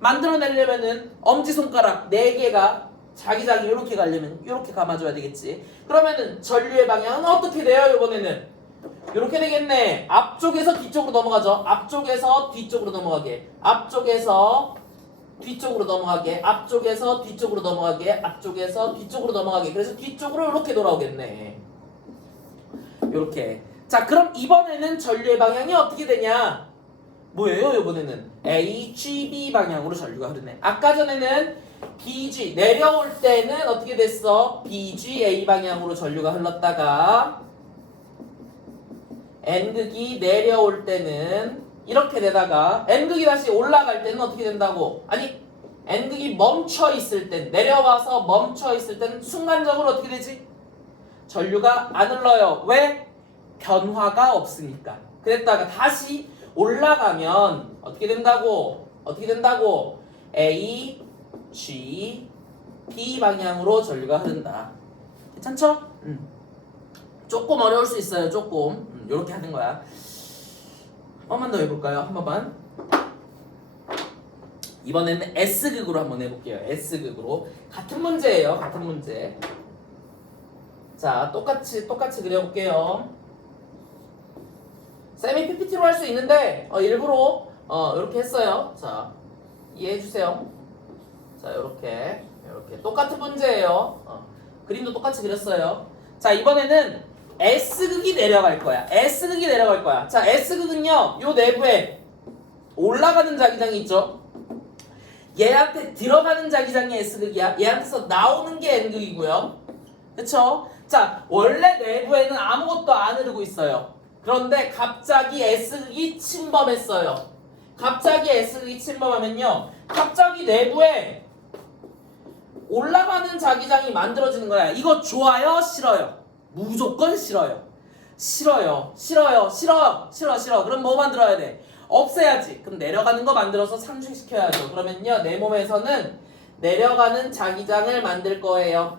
만들어내려면은 엄지손가락 4개가 자기장이 이렇게 가려면 이렇게 감아줘야 되겠지. 그러면은 전류의 방향은 어떻게 돼요? 이번에는 이렇게 되겠네. 앞쪽에서 뒤쪽으로 넘어가죠. 앞쪽에서 뒤쪽으로 넘어가게. 그래서 뒤쪽으로 이렇게 돌아오겠네. 이렇게. 자, 그럼 이번에는 전류의 방향이 어떻게 되냐? 뭐예요? 이번에는 AGB 방향으로 전류가 흐르네. 아까 전에는 BG, 내려올 때는 어떻게 됐어? BGA 방향으로 전류가 흘렀다가 N극이 내려올 때는 이렇게 되다가 N극이 다시 올라갈 때는 어떻게 된다고? 아니, n극이 멈춰 있을 땐, 내려와서 멈춰 있을 땐 순간적으로 어떻게 되지? 전류가 안 흘러요. 왜? 변화가 없으니까. 그랬다가 다시 올라가면 어떻게 된다고? 어떻게 된다고? A, G, B 방향으로 전류가 흐른다. 괜찮죠? 조금 어려울 수 있어요. 조금. 이렇게 하는 거야. 한 번만 더 해볼까요? 한 번만. 이번에는 S극으로 한번 해볼게요. S극으로. 같은 문제예요. 같은 문제. 자, 똑같이 그려볼게요. 쌤이 PPT로 할 수 있는데 일부러 이렇게 했어요. 자, 이해해주세요. 자, 이렇게 똑같은 문제예요. 그림도 똑같이 그렸어요. 자, 이번에는 S극이 내려갈 거야. S극이 내려갈 거야. 자, S극은요, 요 내부에 올라가는 자기장이 있죠. 얘한테 들어가는 자기장이 S극이야. 얘한테서 나오는 게 N극이고요. 그쵸? 자, 원래 내부에는 아무것도 안 흐르고 있어요. 그런데 갑자기 S극이 침범했어요. 갑자기 S극이 침범하면요, 갑자기 내부에 올라가는 자기장이 만들어지는 거야. 이거 좋아요? 싫어요? 무조건 싫어요. 싫어요. 그럼 뭐 만들어야 돼? 없애야지. 그럼 내려가는 거 만들어서 상쇄시켜야죠. 그러면요, 내 몸에서는 내려가는 자기장을 만들 거예요.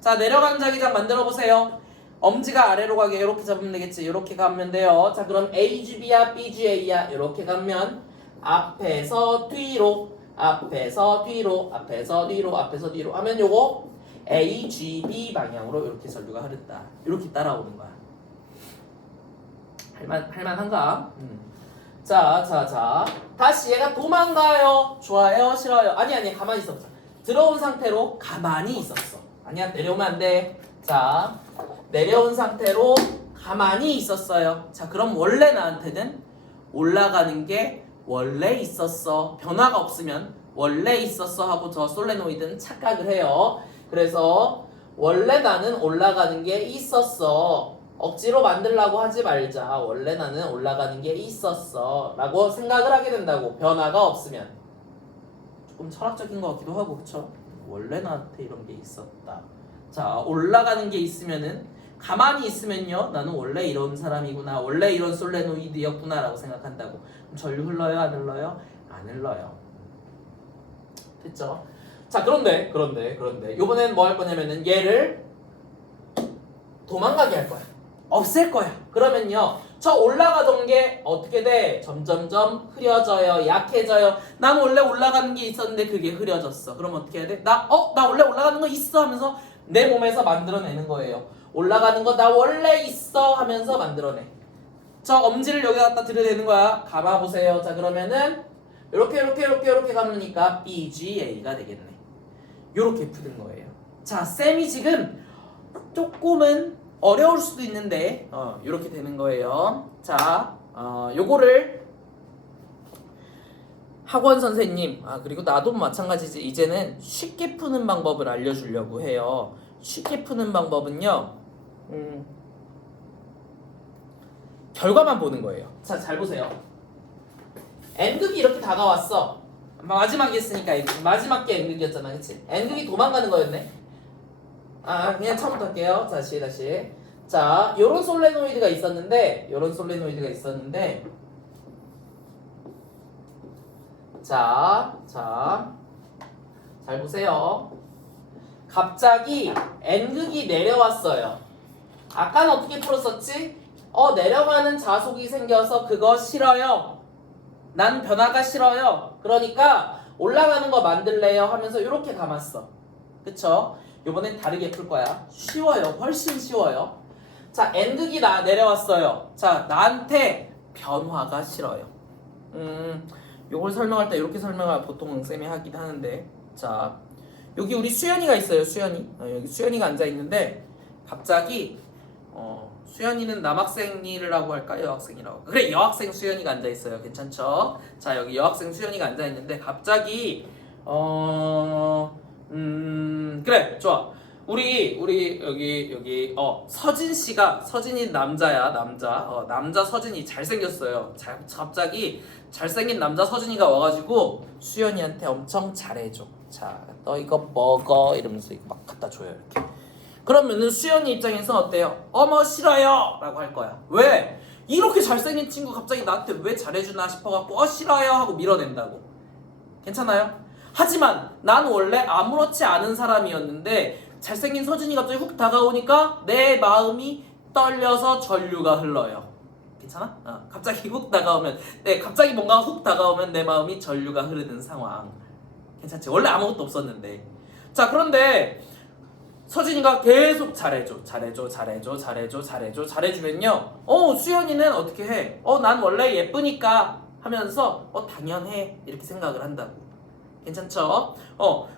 자, 내려가는 자기장 만들어 보세요. 엄지가 아래로 가게 이렇게 잡으면 되겠지. 이렇게 가면 돼요. 자, 그럼 AGB야, BGA야. 이렇게 가면 앞에서 뒤로, 앞에서 뒤로, 앞에서 뒤로, 앞에서 뒤로 하면 요거 AGB 방향으로 이렇게 전류가 흐른다. 이렇게 따라오는 거야. 할만한가? 자. 다시 얘가 도망가요. 좋아요? 싫어요? 아니, 가만히 있어. 들어온 상태로 가만히 있었어. 아니야, 내려오면 안 돼. 자, 내려온 상태로 가만히 있었어요. 자, 그럼 원래 나한테는 올라가는 게 원래 있었어. 변화가 없으면 원래 있었어 하고 저 솔레노이드는 착각을 해요. 그래서 원래 나는 올라가는 게 있었어. 억지로 만들라고 하지 말자. 원래 나는 올라가는 게 있었어 라고 생각을 하게 된다고. 변화가 없으면. 조금 철학적인 것 같기도 하고, 그쵸? 원래 나한테 이런 게 있었다. 자, 올라가는 게 있으면은, 가만히 있으면요, 나는 원래 이런 사람이구나, 원래 이런 솔레노이드였구나 라고 생각한다고. 그럼 전류 흘러요? 안 흘러요? 안 흘러요. 됐죠? 자, 그런데 이번엔 뭐 할 거냐면은 얘를 도망가게 할 거야. 없앨 거야. 그러면요, 저 올라가던 게 어떻게 돼? 점점점 흐려져요. 약해져요. 난 원래 올라가는 게 있었는데 그게 흐려졌어. 그럼 어떻게 해야 돼? 나 원래 올라가는 거 있어 하면서 내 몸에서 만들어내는 거예요. 올라가는 거 나 원래 있어 하면서 만들어내. 저 엄지를 여기다 갖다 들여대는 거야. 감아보세요. 자, 그러면은 이렇게 감으니까 BGA가 되겠네. 요렇게 푸는 거예요. 자, 쌤이 지금 조금은 어려울 수도 있는데 요렇게 되는 거예요. 자, 요거를 학원 선생님, 그리고 나도 마찬가지지. 이제는 쉽게 푸는 방법을 알려주려고 해요. 쉽게 푸는 방법은요, 결과만 보는 거예요. 자, 잘 보세요. N극이 이렇게 다가왔어. 마지막에 했으니까 마지막 게 N극이었잖아, 그치? N극이 도망가는 거였네. 그냥 처음부터 할게요. 다시. 자, 요런 솔레노이드가 있었는데, 자, 잘 보세요. 갑자기 N극이 내려왔어요. 아까는 어떻게 풀었었지? 내려가는 자속이 생겨서 그거 싫어요. 난 변화가 싫어요. 그러니까 올라가는 거 만들래요 하면서 이렇게 감았어. 그쵸? 요번엔 다르게 풀 거야. 쉬워요. 훨씬 쉬워요. 자, N극이 내려왔어요. 자, 나한테 변화가 싫어요. 요걸 설명할 때 이렇게 설명을 보통 쌤이 하긴 하는데, 자, 여기 우리 수연이가 있어요. 수연이. 여기 수연이가 앉아 있는데 갑자기 수연이는 남학생이라고 할까? 여학생이라고 할까? 그래, 여학생 수연이가 앉아 있어요. 괜찮죠? 자, 여기 여학생 수연이가 앉아 있는데 갑자기 그래, 좋아. 우리 여기 서진 씨가 서진이 남자야 남자 서진이 잘생겼어요. 갑자기 잘생긴 남자 서진이가 와가지고 수연이한테 엄청 잘해줘. 자, 너 이거 먹어 이러면서 이거 막 갖다 줘요 이렇게. 그러면은 수연이 입장에서 어때요? 어머 싫어요 라고 할 거야. 왜? 이렇게 잘생긴 친구 갑자기 나한테 왜 잘해주나 싶어갖고 싫어요 하고 밀어낸다고. 괜찮아요? 하지만 난 원래 아무렇지 않은 사람이었는데 잘생긴 서준이 갑자기 훅 다가오니까 내 마음이 떨려서 전류가 흘러요. 괜찮아? 갑자기 훅 다가오면 갑자기 뭔가 훅 다가오면 내 마음이 전류가 흐르는 상황. 괜찮지? 원래 아무것도 없었는데. 자, 그런데 서진이가 계속 잘해주면요. 수연이는 어떻게 해? 난 원래 예쁘니까 하면서 당연해 이렇게 생각을 한다고. 괜찮죠?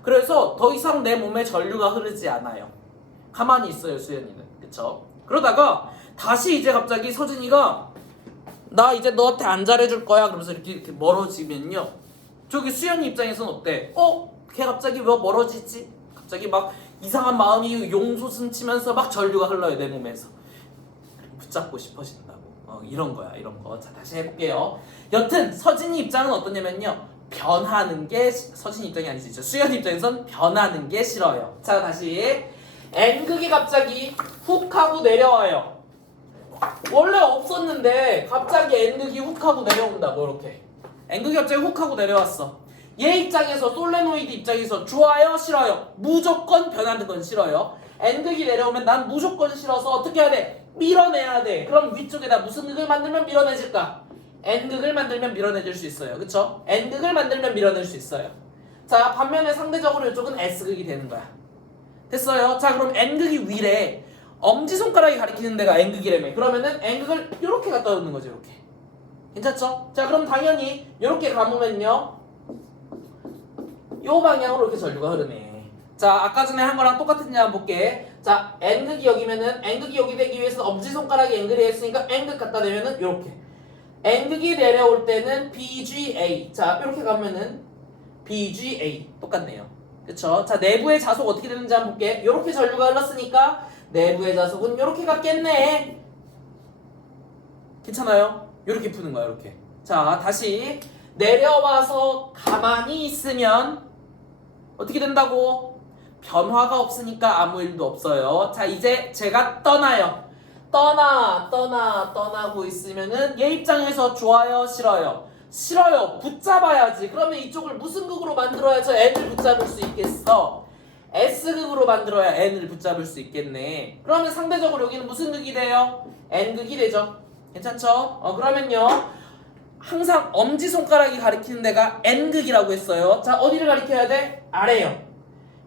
그래서 더 이상 내 몸에 전류가 흐르지 않아요. 가만히 있어요 수연이는. 그쵸? 그러다가 다시 이제 갑자기 서진이가 나 이제 너한테 안 잘해줄 거야 그러면서 이렇게 멀어지면요. 저기 수연이 입장에서는 어때? 걔 갑자기 왜 멀어지지? 갑자기 막 이상한 마음이 용솟음치면서 막 전류가 흘러요 내 몸에서. 붙잡고 싶어진다고. 이런 거야 이런 거. 자, 다시 해볼게요. 여튼 서진이 입장은 어떠냐면요. 변하는 게 서진 입장이 아니지. 수연 입장에선 변하는 게 싫어요. 자, 다시 N극이 갑자기 훅 하고 내려와요. 원래 없었는데 갑자기 N극이 훅 하고 내려온다고. 이렇게 N극이 갑자기 훅 하고 내려왔어. 얘 입장에서 솔레노이드 입장에서 좋아요 싫어요? 무조건 변하는 건 싫어요. N극이 내려오면 난 무조건 싫어서 어떻게 해야 돼? 밀어내야 돼. 그럼 위쪽에다 무슨 극을 만들면 밀어내질까? N극을 만들면 밀어내줄 수 있어요. 그쵸? N극을 만들면 밀어낼 수 있어요. 자, 반면에 상대적으로 이쪽은 S극이 되는 거야. 됐어요? 자, 그럼 N극이 위래. 엄지손가락이 가리키는 데가 N극이라며. 그러면은 N극을 이렇게 갖다 놓는 거죠. 이렇게. 괜찮죠? 자, 그럼 당연히 이렇게 감으면요. 요 방향으로 이렇게 전류가 흐르네. 자, 아까 전에 한 거랑 똑같은지 한번 볼게. 자, N극이 여기면은 N극이 여기 되기 위해서 엄지손가락이 N극이 했으니까 N극 갖다 대면은 이렇게. N극이 내려올 때는 BGA. 자, 이렇게 가면은 BGA. 똑같네요. 그쵸? 자, 내부의 자속 어떻게 되는지 한번 볼게. 이렇게 전류가 흘렀으니까 내부의 자속은 이렇게 갔겠네. 괜찮아요? 이렇게 푸는 거야, 이렇게. 자, 다시 내려와서 가만히 있으면 어떻게 된다고? 변화가 없으니까 아무 일도 없어요. 자, 이제 제가 떠나요. 떠나고 있으면은 얘 입장에서 좋아요 싫어요? 싫어요. 붙잡아야지. 그러면 이쪽을 무슨 극으로 만들어야죠 N을 붙잡을 수 있겠어? S극으로 만들어야 N을 붙잡을 수 있겠네. 그러면 상대적으로 여기는 무슨 극이 돼요? N극이 되죠. 괜찮죠? 그러면요 항상 엄지손가락이 가리키는 데가 N극이라고 했어요. 자, 어디를 가리켜야 돼? 아래요.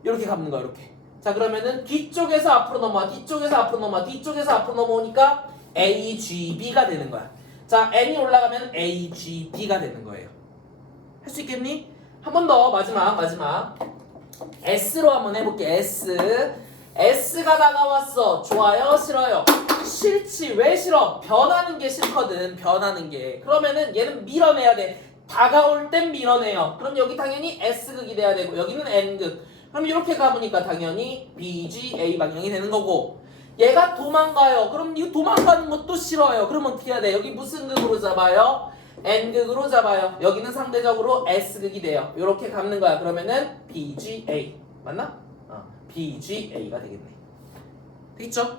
이렇게 감는 거야 이렇게. 자, 그러면은 뒤쪽에서 앞으로 넘어와, 뒤쪽에서 앞으로 넘어와, 뒤쪽에서 앞으로 넘어오니까 AGB가 되는 거야. 자, N이 올라가면 AGB가 되는 거예요. 할 수 있겠니? 한 번 더 마지막 S로 한번 해볼게. S가 다가왔어. 좋아요 싫어요? 싫지. 왜 싫어? 변하는 게 싫거든. 변하는 게. 그러면은 얘는 밀어내야 돼. 다가올 땐 밀어내요. 그럼 여기 당연히 S극이 돼야 되고 여기는 N극. 그럼 이렇게 가보니까 당연히 BGA 방향이 되는 거고 얘가 도망가요. 그럼 이 도망가는 것도 싫어요. 그럼 어떻게 해야 돼? 여기 무슨 극으로 잡아요? N극으로 잡아요. 여기는 상대적으로 S극이 돼요. 이렇게 감는 거야. 그러면은 BGA 맞나? BGA가 되겠네. 되겠죠?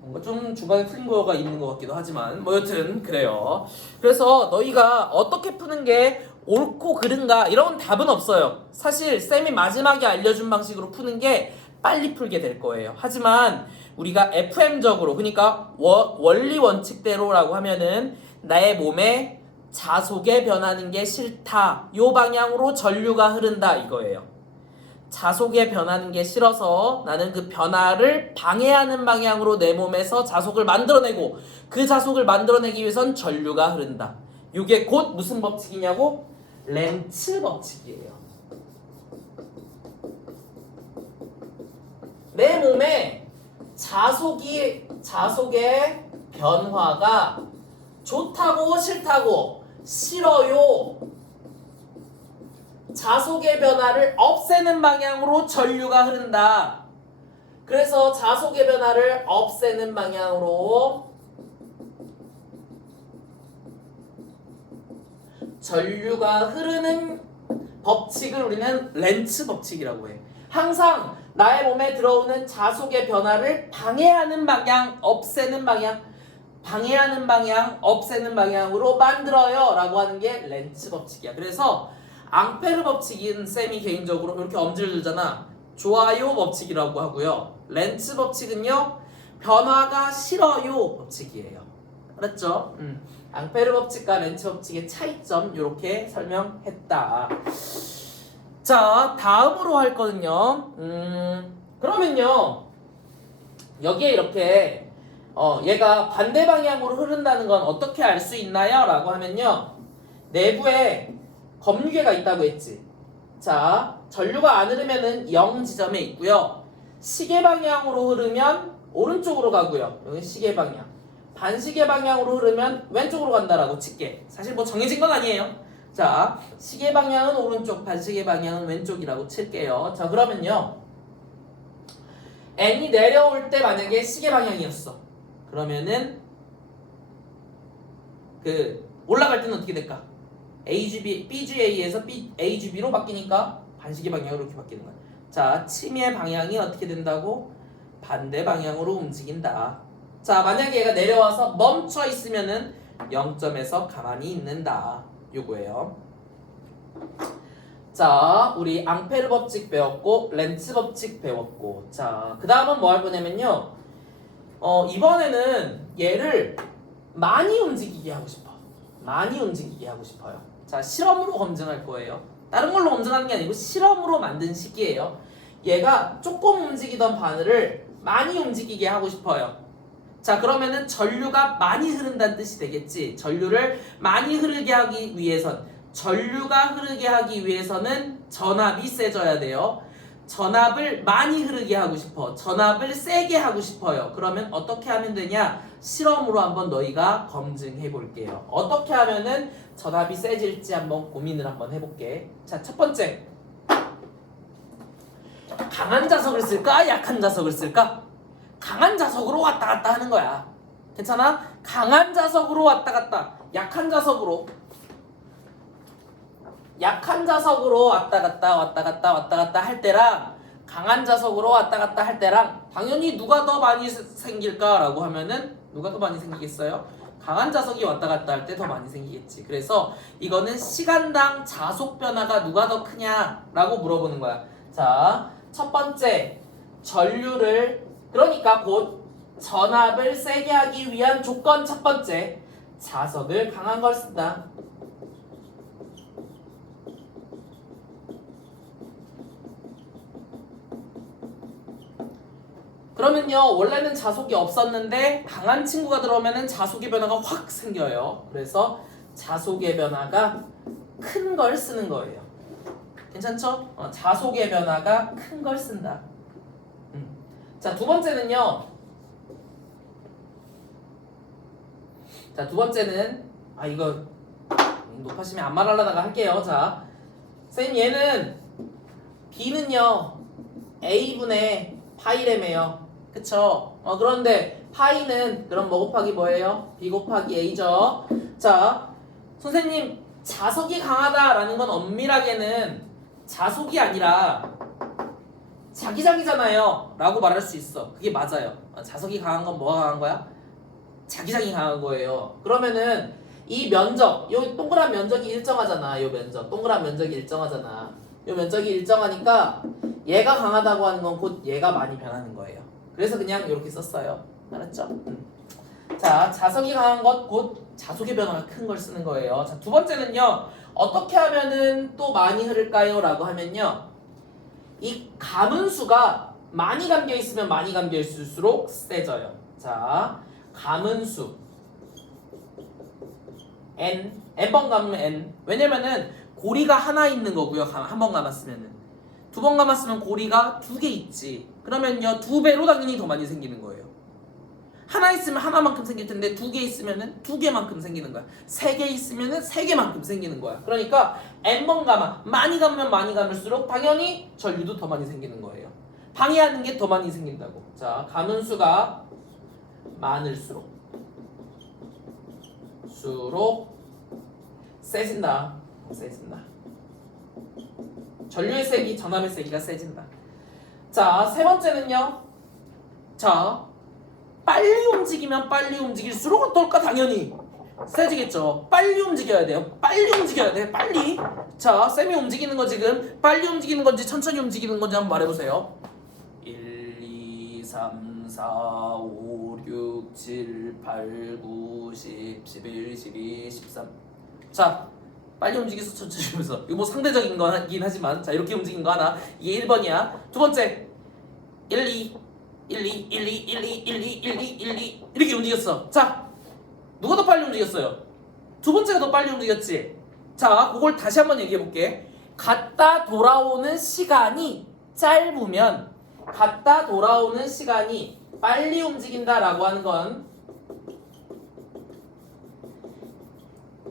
뭔가 좀 중간에 틀린 거가 있는 것 같기도 하지만 뭐 여튼 그래요. 그래서 너희가 어떻게 푸는 게 옳고 그른가 이런 답은 없어요. 사실 쌤이 마지막에 알려준 방식으로 푸는 게 빨리 풀게 될 거예요. 하지만 우리가 FM적으로 그러니까 원리 원칙대로라고 하면은 나의 몸에 자속에 변하는 게 싫다. 요 방향으로 전류가 흐른다 이거예요. 자속에 변하는 게 싫어서 나는 그 변화를 방해하는 방향으로 내 몸에서 자속을 만들어내고 그 자속을 만들어내기 위해선 전류가 흐른다. 이게 곧 무슨 법칙이냐고? 렌츠 법칙이에요. 내 몸에 자속의 변화가 좋다고 싫다고 싫어요. 자속의 변화를 없애는 방향으로 전류가 흐른다. 그래서 자속의 변화를 없애는 방향으로 전류가 흐르는 법칙을 우리는 렌츠 법칙이라고 해. 항상 나의 몸에 들어오는 자속의 변화를 방해하는 방향, 없애는 방향, 방해하는 방향, 없애는 방향으로 만들어요 라고 하는 게 렌츠 법칙이야. 그래서 앙페르 법칙은 쌤이 개인적으로 이렇게 엄지를 들잖아. 좋아요 법칙이라고 하고요. 렌츠 법칙은요, 변화가 싫어요 법칙이에요. 알았죠? 앙페르 법칙과 렌츠 법칙의 차이점 이렇게 설명했다. 자, 다음으로 할 거는요. 그러면요, 여기에 이렇게 얘가 반대 방향으로 흐른다는 건 어떻게 알 수 있나요? 라고 하면요, 내부에 검유계가 있다고 했지. 자, 전류가 안 흐르면은 0 지점에 있고요. 시계 방향으로 흐르면 오른쪽으로 가고요. 여기 시계 방향. 반시계 방향으로 흐르면 왼쪽으로 간다라고 칠게. 사실 뭐 정해진 건 아니에요. 자, 시계 방향은 오른쪽, 반시계 방향은 왼쪽이라고 칠게요. 자, 그러면요, n이 내려올 때 만약에 시계 방향이었어. 그러면은 올라갈 때는 어떻게 될까? AGB, BGA에서 AGB로 바뀌니까 반시계 방향으로 이렇게 바뀌는 거야. 자, 침의 방향이 어떻게 된다고? 반대 방향으로 움직인다. 자, 만약에 얘가 내려와서 멈춰 있으면은 0점에서 가만히 있는다. 요거예요. 자, 우리 앙페르 법칙 배웠고 렌츠 법칙 배웠고, 자, 그 다음은 뭐 할 거냐면요, 이번에는 얘를 많이 움직이게 하고 싶어. 많이 움직이게 하고 싶어요. 자, 실험으로 검증할 거예요. 다른 걸로 검증하는 게 아니고 실험으로 만든 식이에요. 얘가 조금 움직이던 바늘을 많이 움직이게 하고 싶어요. 자, 그러면은 전류가 많이 흐른다는 뜻이 되겠지. 전류를 많이 흐르게 하기 위해선, 전류가 흐르게 하기 위해서는 전압이 세져야 돼요. 전압을 많이 흐르게 하고 싶어. 전압을 세게 하고 싶어요. 그러면 어떻게 하면 되냐? 실험으로 한번 너희가 검증해 볼게요. 어떻게 하면은 전압이 세질지 한번 고민을 한번 해볼게. 자, 첫 번째, 강한 자석을 쓸까? 약한 자석을 쓸까? 강한 자석으로 왔다 갔다 하는 거야. 괜찮아? 강한 자석으로 왔다 갔다. 약한 자석으로 왔다 갔다 할 때랑 강한 자석으로 왔다 갔다 할 때랑 당연히 누가 더 많이 생길까라고 하면은 누가 더 많이 생기겠어요? 강한 자석이 왔다 갔다 할 때 더 많이 생기겠지. 그래서 이거는 시간당 자속 변화가 누가 더 크냐라고 물어보는 거야. 자, 첫 번째, 전류를, 그러니까 곧 전압을 세게 하기 위한 조건 첫 번째, 자석을 강한 걸 쓴다. 그러면요, 원래는 자속이 없었는데 강한 친구가 들어오면은 자속의 변화가 확 생겨요. 그래서 자속의 변화가 큰 걸 쓰는 거예요. 괜찮죠? 자속의 변화가 큰 걸 쓴다. 자, 두 번째는요. 자, 두 번째는, 이거 높아지면 안 말하려다가 할게요. 자, 선생님, 얘는 B는요 A분의 파이래매요. 그쵸? 그런데 파이는 그럼 뭐 곱하기 뭐예요? B 곱하기 A죠. 자, 선생님, 자석이 강하다라는 건 엄밀하게는 자속이 아니라 자기장이잖아요 라고 말할 수 있어. 그게 맞아요. 자석이 강한 건 뭐가 강한 거야? 자기장이 강한 거예요. 그러면은 이 면적, 요 동그란 면적이 일정하잖아. 요 면적, 동그란 면적이 일정하잖아. 요 면적이 일정하니까 얘가 강하다고 하는 건 곧 얘가 많이 변하는 거예요. 그래서 그냥 이렇게 썼어요. 알았죠? 자, 자석이 강한 것 곧 자속의 변화가 큰 걸 쓰는 거예요. 자, 두 번째는요, 어떻게 하면은 또 많이 흐를까요? 라고 하면요, 이 감은수가 많이 감겨 있으면 많이 감겨 있을수록 세져요. 자, 감은수 n번 감으면 n. 왜냐면은 고리가 하나 있는 거고요. 한 번 감았으면은. 두 번 감았으면 고리가 두 개 있지. 그러면요, 두 배로 당연히 더 많이 생기는 거예요. 하나 있으면 하나만큼 생길 텐데 두 개 있으면은 두 개만큼 생기는 거야. 세 개 있으면은 세 개만큼 생기는 거야. 그러니까 n번 감아. 많이 감으면 많이 감을수록 당연히 전류도 더 많이 생기는 거예요. 방해하는 게 더 많이 생긴다고. 자, 가문수가 많을수록 세진다. 세진다. 전류의 세기, 전압의 세기가 세진다. 자, 세 번째는요. 자, 빨리 움직이면 빨리 움직일수록 어떨까? 당연히 세지겠죠. 빨리 움직여야 돼요. 빨리 움직여야 돼. 빨리. 자, 쌤이 움직이는 거 지금 빨리 움직이는 건지 천천히 움직이는 건지 한번 말해보세요. 1, 2, 3, 4, 5, 6, 7, 8, 9, 10, 11, 12, 13. 자, 빨리 움직여서 천천히 하면서. 이거 뭐 상대적인 거긴 하지만 자, 이렇게 움직이는 거 하나. 이게 1번이야. 두 번째 1, 2 1, 2, 1, 2, 1, 2, 1, 2, 1, 2, 1, 2 이렇게 움직였어. 자, 누가 더 빨리 움직였어요? 두 번째가 더 빨리 움직였지. 자, 그걸 다시 한번 얘기해 볼게. 갔다 돌아오는 시간이 짧으면 갔다 돌아오는 시간이 빨리 움직인다라고 하는 건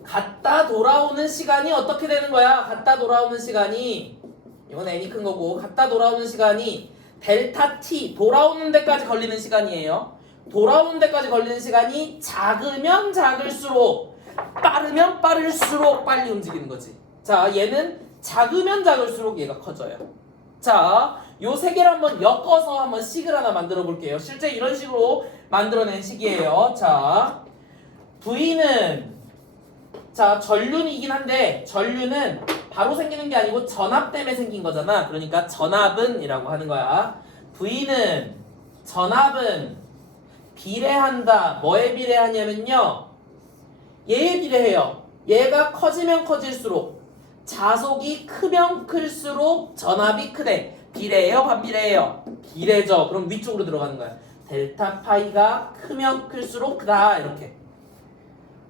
갔다 돌아오는 시간이 어떻게 되는 거야? 갔다 돌아오는 시간이 이건 n이 큰 거고 갔다 돌아오는 시간이 델타 t 돌아오는 데까지 걸리는 시간이에요. 돌아오는 데까지 걸리는 시간이 작으면 작을수록 빠르면 빠를수록 빨리 움직이는 거지. 자, 얘는 작으면 작을수록 얘가 커져요. 자, 요 세 개를 한번 엮어서 한번 식을 하나 만들어 볼게요. 실제 이런 식으로 만들어낸 식이에요. 자, V는 자, 전륜이긴 한데 전륜은 바로 생기는 게 아니고 전압 때문에 생긴 거잖아. 그러니까 전압은 이라고 하는 거야. V는 전압은 비례한다. 뭐에 비례하냐면요. 얘에 비례해요. 얘가 커지면 커질수록 자속이 크면 클수록 전압이 크대. 비례해요? 반비례해요? 비례죠. 그럼 위쪽으로 들어가는 거야. 델타 파이가 크면 클수록 크다. 이렇게.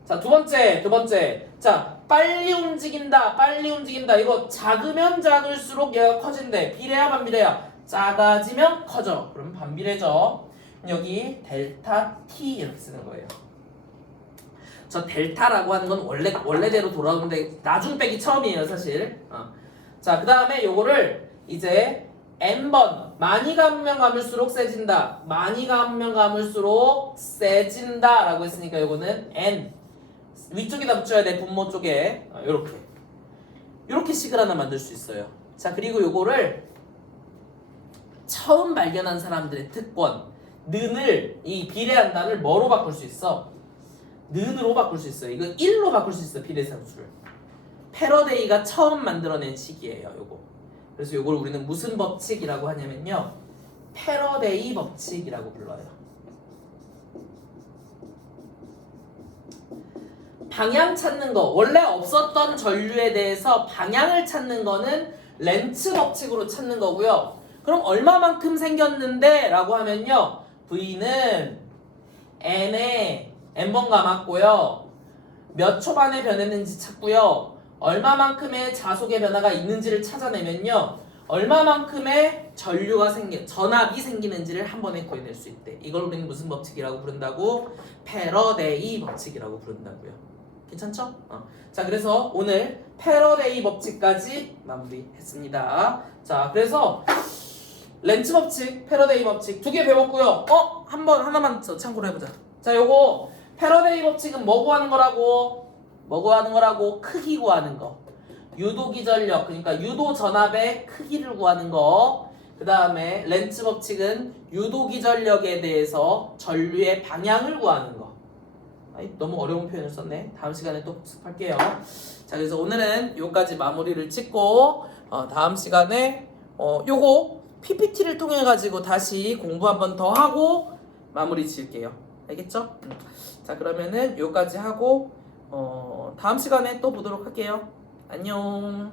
자, 두 번째. 자, 빨리 움직인다. 이거 작으면 작을수록 얘가 커진대. 비례야, 반비례야? 작아지면 커져. 그럼 반비례죠. 여기 델타 t 이렇게 쓰는 거예요. 저 델타라고 하는 건 원래대로 돌아오는데 나중 빼기 처음이에요, 사실. 자, 그 다음에 요거를 이제 n번 많이 가면 감을수록 세진다. 많이 가면 감을수록 세진다 라고 했으니까 요거는 n 위쪽에다 붙여야 돼. 분모 쪽에 요렇게 식을 하나 만들 수 있어요. 자, 그리고 요거를 처음 발견한 사람들의 특권 는을 이 비례한다를 뭐로 바꿀 수 있어? 는으로 바꿀 수 있어요. 이건 1로 바꿀 수 있어요. 비례상수를. 패러데이가 처음 만들어낸 식이에요. 요거. 그래서 요걸 우리는 무슨 법칙이라고 하냐면요. 패러데이 법칙이라고 불러요. 방향 찾는 거. 원래 없었던 전류에 대해서 방향을 찾는 거는 렌츠 법칙으로 찾는 거고요. 그럼 얼마만큼 생겼는데? 라고 하면요. V는 n에 n번 감았고요. 몇 초반에 변했는지 찾고요. 얼마만큼의 자속의 변화가 있는지를 찾아내면요. 얼마만큼의 전압이 생기는지를 한 번에 구해낼 수 있대. 이걸 우리는 무슨 법칙이라고 부른다고? 패러데이 법칙이라고 부른다고요. 괜찮죠? 자, 그래서 오늘 패러데이 법칙까지 마무리했습니다. 자, 그래서 렌츠 법칙, 패러데이 법칙 두 개 배웠고요. 하나만 참고로 해보자. 자, 요거 패러데이 법칙은 뭐 구하는 거라고? 크기 구하는 거. 유도기 전력, 그러니까 유도 전압의 크기를 구하는 거. 그 다음에 렌츠 법칙은 유도기 전력에 대해서 전류의 방향을 구하는 거. 너무 어려운 표현을 썼네. 다음 시간에 또 복습할게요. 자, 그래서 오늘은 요까지 마무리를 짓고 다음 시간에 요거 PPT를 통해 가지고 다시 공부 한 번 더 하고 마무리 지을게요. 알겠죠? 자, 그러면은 요까지 하고 다음 시간에 또 보도록 할게요. 안녕.